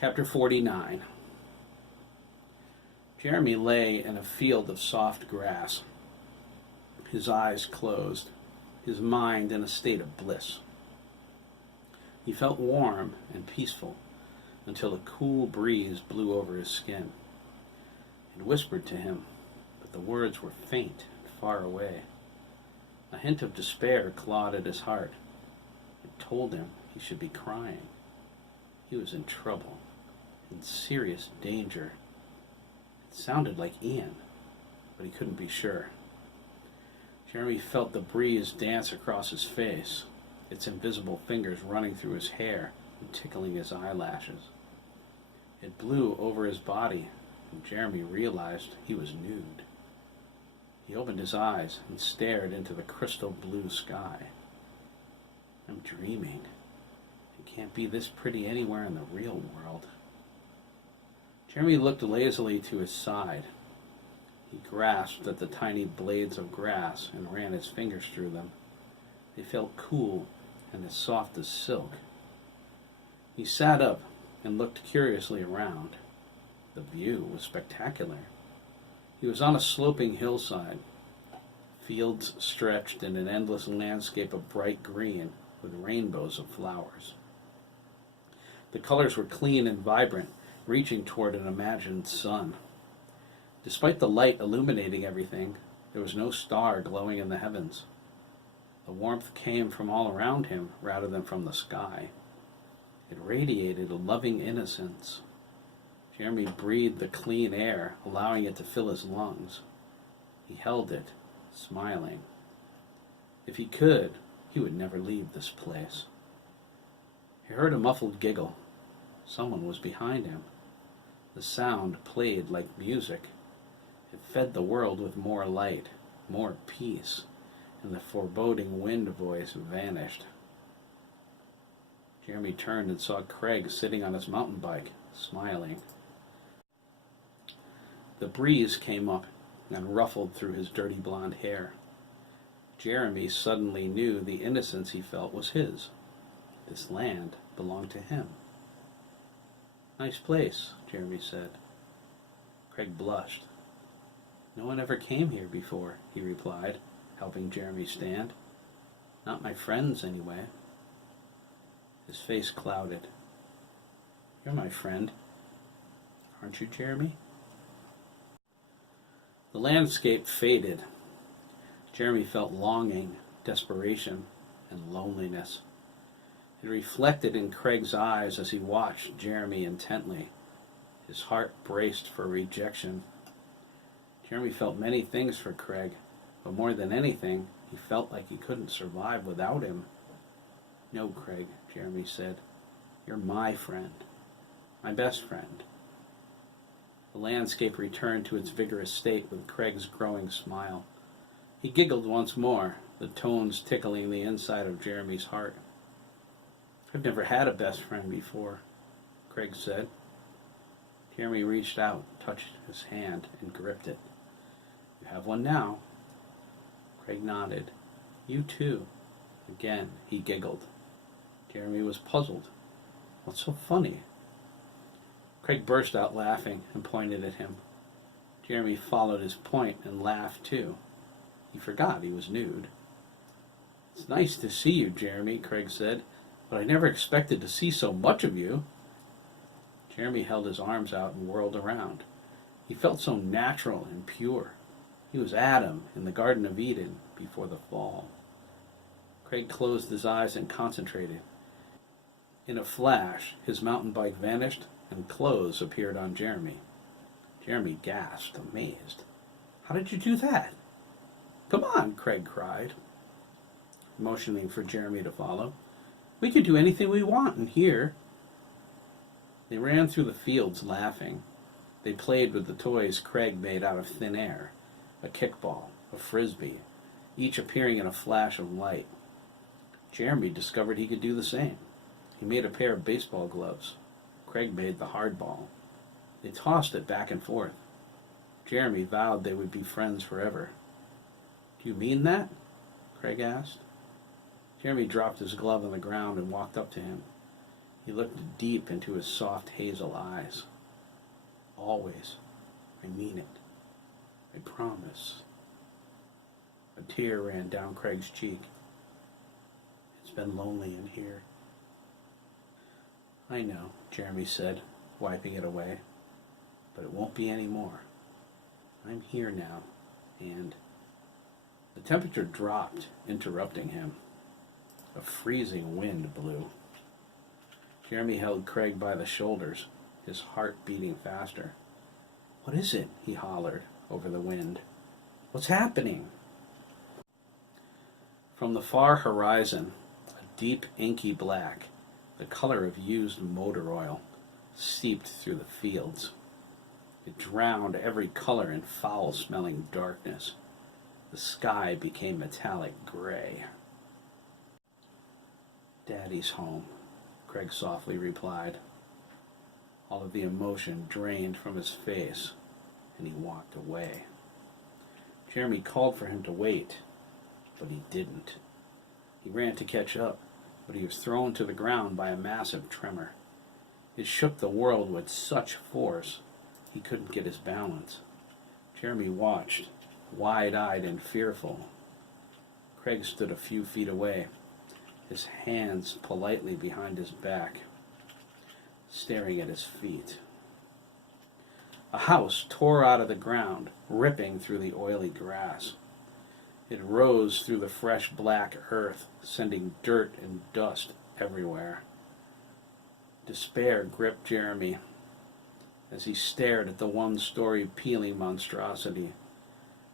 Chapter 49. Jeremy lay in a field of soft grass, his eyes closed, his mind in a state of bliss. He felt warm and peaceful until a cool breeze blew over his skin. It whispered to him, but the words were faint and far away. A hint of despair clawed at his heart. It told him he should be crying. He was in trouble, in serious danger. It sounded like Ian, but he couldn't be sure. Jeremy felt the breeze dance across his face, its invisible fingers running through his hair and tickling his eyelashes. It blew over his body, and Jeremy realized he was nude. He opened his eyes and stared into the crystal blue sky. I'm dreaming. It can't be this pretty anywhere in the real world. Jeremy looked lazily to his side. He grasped at the tiny blades of grass and ran his fingers through them. They felt cool and as soft as silk. He sat up and looked curiously around. The view was spectacular. He was on a sloping hillside. Fields stretched in an endless landscape of bright green with rainbows of flowers. The colors were clean and vibrant, reaching toward an imagined sun. Despite the light illuminating everything, there was no star glowing in the heavens. The warmth came from all around him rather than from the sky. It radiated a loving innocence. Jeremy breathed the clean air, allowing it to fill his lungs. He held it, smiling. If he could, he would never leave this place. He heard a muffled giggle. Someone was behind him. The sound played like music. It fed the world with more light, more peace, and the foreboding wind voice vanished. Jeremy turned and saw Craig sitting on his mountain bike, smiling. The breeze came up and ruffled through his dirty blonde hair. Jeremy suddenly knew the innocence he felt was his. This land belonged to him. Nice place, Jeremy said. Craig blushed. No one ever came here before, he replied, helping Jeremy stand. Not my friends, anyway. His face clouded. You're my friend. Aren't you, Jeremy? The landscape faded. Jeremy felt longing, desperation, and loneliness. It reflected in Craig's eyes as he watched Jeremy intently. His heart braced for rejection. Jeremy felt many things for Craig, but more than anything, he felt like he couldn't survive without him. No, Craig, Jeremy said. You're my friend. My best friend. The landscape returned to its vigorous state with Craig's growing smile. He giggled once more, the tones tickling the inside of Jeremy's heart. I've never had a best friend before, Craig said. Jeremy reached out, touched his hand, and gripped it. You have one now. Craig nodded. You too. Again, he giggled. Jeremy was puzzled. What's so funny? Craig burst out laughing and pointed at him. Jeremy followed his point and laughed too. He forgot he was nude. It's nice to see you, Jeremy, Craig said, but I never expected to see so much of you. Jeremy held his arms out and whirled around. He felt so natural and pure. He was Adam in the Garden of Eden before the fall. Craig closed his eyes and concentrated. In a flash, his mountain bike vanished and clothes appeared on Jeremy. Jeremy gasped, amazed. How did you do that? Come on, Craig cried, motioning for Jeremy to follow. We can do anything we want in here. They ran through the fields laughing. They played with the toys Craig made out of thin air, a kickball, a frisbee, each appearing in a flash of light. Jeremy discovered he could do the same. He made a pair of baseball gloves. Craig made the hardball. They tossed it back and forth. Jeremy vowed they would be friends forever. Do you mean that? Craig asked. Jeremy dropped his glove on the ground and walked up to him. He looked deep into his soft hazel eyes. Always. I mean it. I promise. A tear ran down Craig's cheek. It's been lonely in here. I know, Jeremy said, wiping it away. But it won't be any more. I'm here now, and... The temperature dropped, interrupting him. A freezing wind blew. Jeremy held Craig by the shoulders, his heart beating faster. What is it? He hollered over the wind. What's happening? From the far horizon, a deep inky black, the color of used motor oil, seeped through the fields. It drowned every color in foul-smelling darkness. The sky became metallic gray. Daddy's home, Craig softly replied. All of the emotion drained from his face, and he walked away. Jeremy called for him to wait, but he didn't. He ran to catch up, but he was thrown to the ground by a massive tremor. It shook the world with such force, he couldn't get his balance. Jeremy watched, wide-eyed and fearful. Craig stood a few feet away, his hands politely behind his back, staring at his feet. A house tore out of the ground, ripping through the oily grass. It rose through the fresh black earth, sending dirt and dust everywhere. Despair gripped Jeremy as he stared at the one-story peeling monstrosity.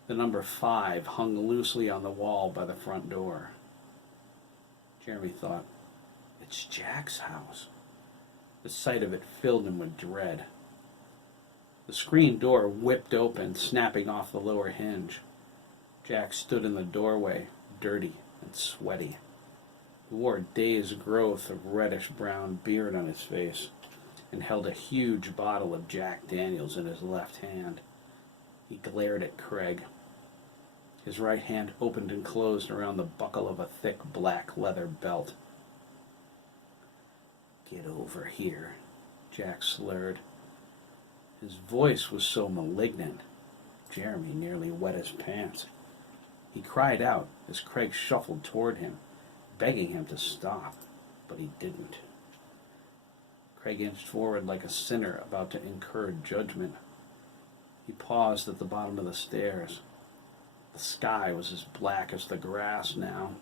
The number 5 hung loosely on the wall by the front door. Jeremy thought, it's Jack's house. The sight of it filled him with dread. The screen door whipped open, snapping off the lower hinge. Jack stood in the doorway, dirty and sweaty. He wore a day's growth of reddish-brown beard on his face and held a huge bottle of Jack Daniels in his left hand. He glared at Craig. His right hand opened and closed around the buckle of a thick black leather belt. Get over here, Jack slurred. His voice was so malignant, Jeremy nearly wet his pants. He cried out as Craig shuffled toward him, begging him to stop, but he didn't. Craig inched forward like a sinner about to incur judgment. He paused at the bottom of the stairs. The sky was as black as the grass now.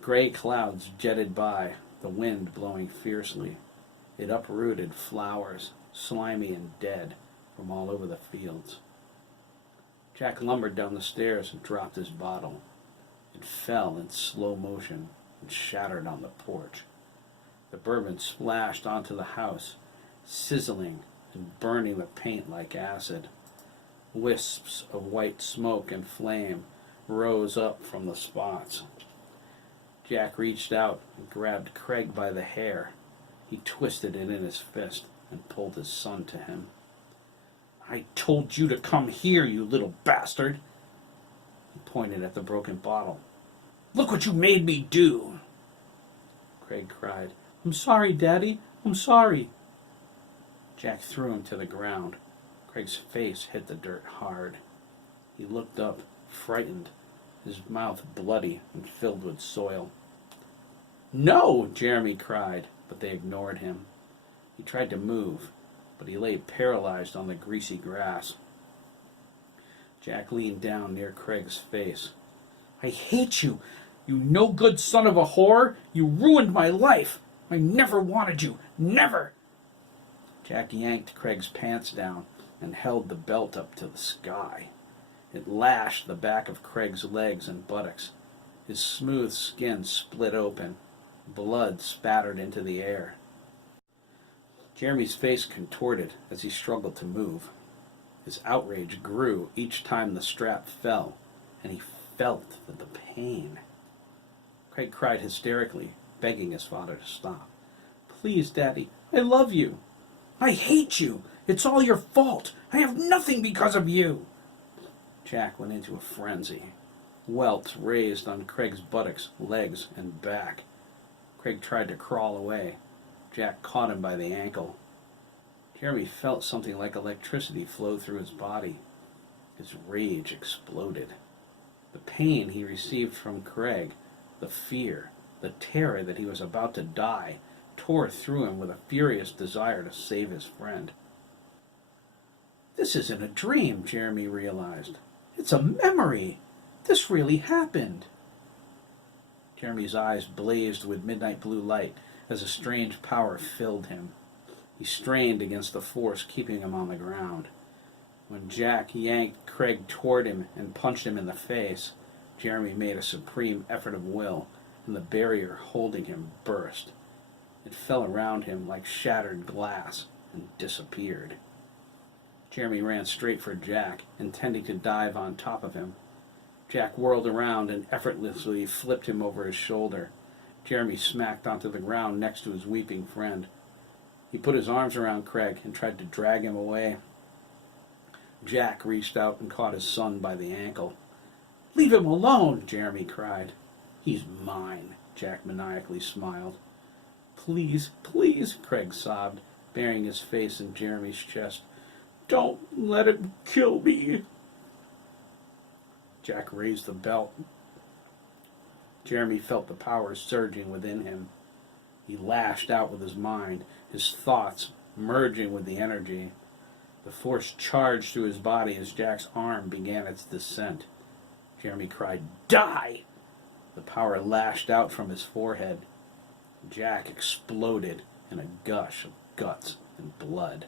Gray clouds jetted by, the wind blowing fiercely. It uprooted flowers, slimy and dead, from all over the fields. Jack lumbered down the stairs and dropped his bottle. It fell in slow motion and shattered on the porch. The bourbon splashed onto the house, sizzling and burning the paint like acid. Wisps of white smoke and flame rose up from the spots. Jack reached out and grabbed Craig by the hair. He twisted it in his fist and pulled his son to him. I told you to come here, you little bastard. He pointed at the broken bottle. Look what you made me do. Craig cried. I'm sorry, Daddy. I'm sorry. Jack threw him to the ground. Craig's face hit the dirt hard. He looked up, frightened, his mouth bloody and filled with soil. No, Jeremy cried, but they ignored him. He tried to move, but he lay paralyzed on the greasy grass. Jack leaned down near Craig's face. I hate you, you no-good son of a whore. You ruined my life. I never wanted you, never. Jack yanked Craig's pants down and held the belt up to the sky. It lashed the back of Craig's legs and buttocks. His smooth skin split open. Blood spattered into the air. Jeremy's face contorted as he struggled to move. His outrage grew each time the strap fell, and he felt the pain. Craig cried hysterically, begging his father to stop. Please, Daddy, I love you. I hate you. It's all your fault. I have nothing because of you. Jack went into a frenzy. Welts raised on Craig's buttocks, legs, and back. Craig tried to crawl away, Jack caught him by the ankle. Jeremy felt something like electricity flow through his body. His rage exploded. The pain he received from Craig, the fear, the terror that he was about to die, tore through him with a furious desire to save his friend. This isn't a dream, Jeremy realized. It's a memory. This really happened. Jeremy's eyes blazed with midnight blue light as a strange power filled him. He strained against the force keeping him on the ground. When Jack yanked Craig toward him and punched him in the face, Jeremy made a supreme effort of will, and the barrier holding him burst. It fell around him like shattered glass and disappeared. Jeremy ran straight for Jack, intending to dive on top of him. Jack whirled around and effortlessly flipped him over his shoulder. Jeremy smacked onto the ground next to his weeping friend. He put his arms around Craig and tried to drag him away. Jack reached out and caught his son by the ankle. "Leave him alone," Jeremy cried. "He's mine," Jack maniacally smiled. "Please, please," Craig sobbed, burying his face in Jeremy's chest. "Don't let him kill me." Jack raised the belt. Jeremy felt the power surging within him. He lashed out with his mind, his thoughts merging with the energy. The force charged through his body as Jack's arm began its descent. Jeremy cried, "Die!" The power lashed out from his forehead. Jack exploded in a gush of guts and blood.